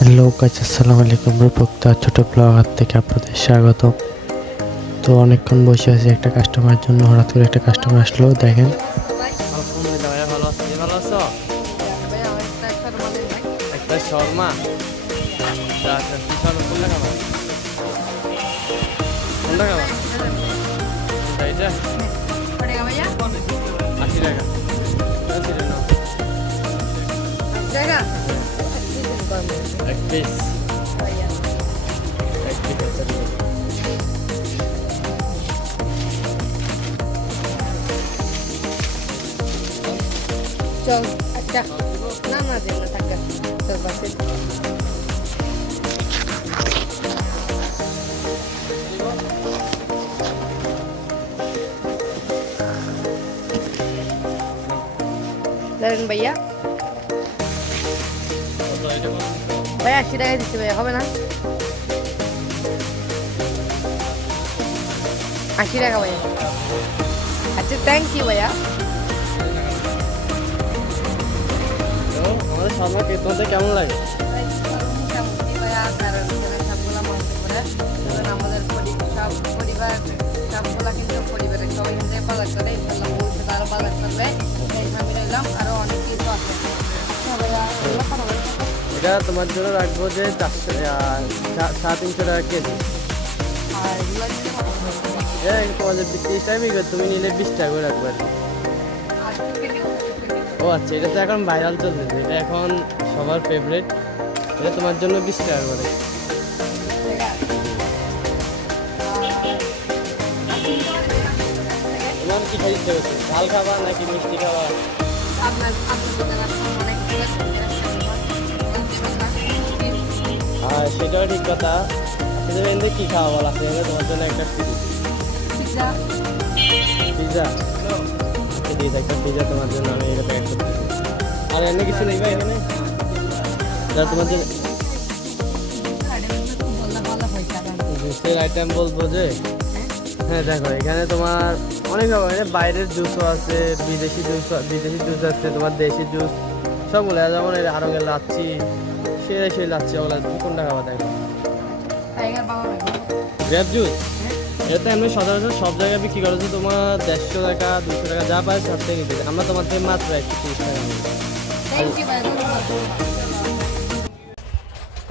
Hello guys, আসসালামু আলাইকুম। রূপকতা ছোট ব্লগার থেকে আপনাদের স্বাগত। তো অনেকক্ষণ বসে আছি একটা কাস্টমারের জন্য, হঠাৎ করে একটা কাস্টমার আসলো। দেখেন, আলহামদুলিল্লাহ ভাইয়া, ভালো আছি। ভালো আছো? একটা শর্মা। আচ্ছা আচ্ছা, কি শর্মা? কোনটা খাবা? কোনটা খাবা? এটা 80 টাকা। 80 টাকা নাও। এক পিস। এক পিস আছে। চল আচ্ছা না না দিন না থাকে তোর পাশে ধরেন ভাইয়া ভাইয়া 80 টাকা দিচ্ছি ভাইয়া, হবে না? 80 টাকা ভাইয়া। আচ্ছা থ্যাংক ইউ ভাইয়া। তো আমাদের শর্মা খেতে তোমাদের কেমন লাগে? আমাদের সব পরিবার সবগুলা কিন্তু পরিবারের সবাই মিলে বাজার করে ইনশাল্লাহ ভবিষ্যতে আরো বাজার করবে এই আমি রইলাম। আরো অনেক কিছু আছে এটা তোমার জন্য রাখবো যে 400-300 টাকা কেজি। আর এগুলো তোমাদের 30 টাকা বিক্রি, তুমি নিলে 20 টাকা করে রাখবে আর কি। ও আচ্ছা, এটা তো এখন ভাইরাল চলতেছে, এটা এখন সবার ফেভারিট। এটা তোমার জন্য 20 টাকা করে। তোমার কি খাই ইচ্ছে করছে? ঝাল খাবা নাকি মিষ্টি খাবা? হ্যাঁ, সেটাও ঠিক কথা। আপনাদের এখানে কি খাওয়া বলা আছে? তোমার জন্য একটা পিৎজা। দিয়ে একটা পিৎজা তোমার জন্য আমি এটা প্যাকেট করতেছি। আর এমনি কিছু নেই ভাই এখানে? তোমার জন্য জুসের আইটেম বলবো যে, হ্যাঁ দেখো এখানে তোমার অনেক রকমের বাইরের জুসও আছে, বিদেশি জুস আছে, তোমার দেশি জুস সবগুলো। যেমন আরো গেল লাচ্ছি, সেই লাচ্ছি ওগুলো কোনটা খাওয়া? দেখো গ্রেপ জুস, এটা তো এমনি সচরাচর সব জায়গায় বিক্রি করে যে তোমার 150 টাকা 200 টাকা যা পায় সব থেকে দিতে। আমরা তোমার থেকে মাত্র 130 টাকা নিই।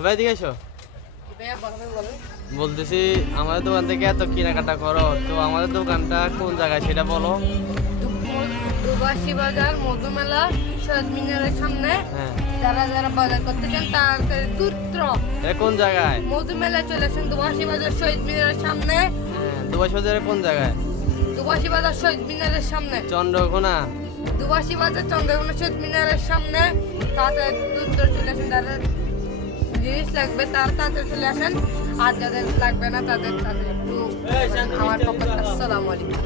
ভাই দিকে এসো। বলতেছি আমাদের দোকান থেকে এত কেনাকাটা করো, তো আমাদের দোকানটা কোন জায়গায় সেটা বলো। দুবাসী বাজার মধুমেলা শহীদ মিনারের সামনে। হ্যাঁ, যারা যারা বাজার করতে চান তাড়াতাড়ি দ্রুত কোন জায়গায়? মধুমেলা চলে আসেন দুবাসী বাজার শহীদ মিনারের সামনে। হ্যাঁ, দুবাসী বাজারের কোন জায়গায়? দুবাসী বাজার শহীদ মিনারের সামনে। চন্দ্রকোনা। দুবাসী বাজার চন্দ্রকোনা শহীদ মিনারের সামনে। তাড়াতাড়ি দ্রুত চলে আসেন, যাদের জিনিস লাগবে তারা তাড়াতাড়ি চলে আসেন, আর যাদের লাগবে না তাদের একটু আমার পক্ষ থেকে আসসালামু আলাইকুম।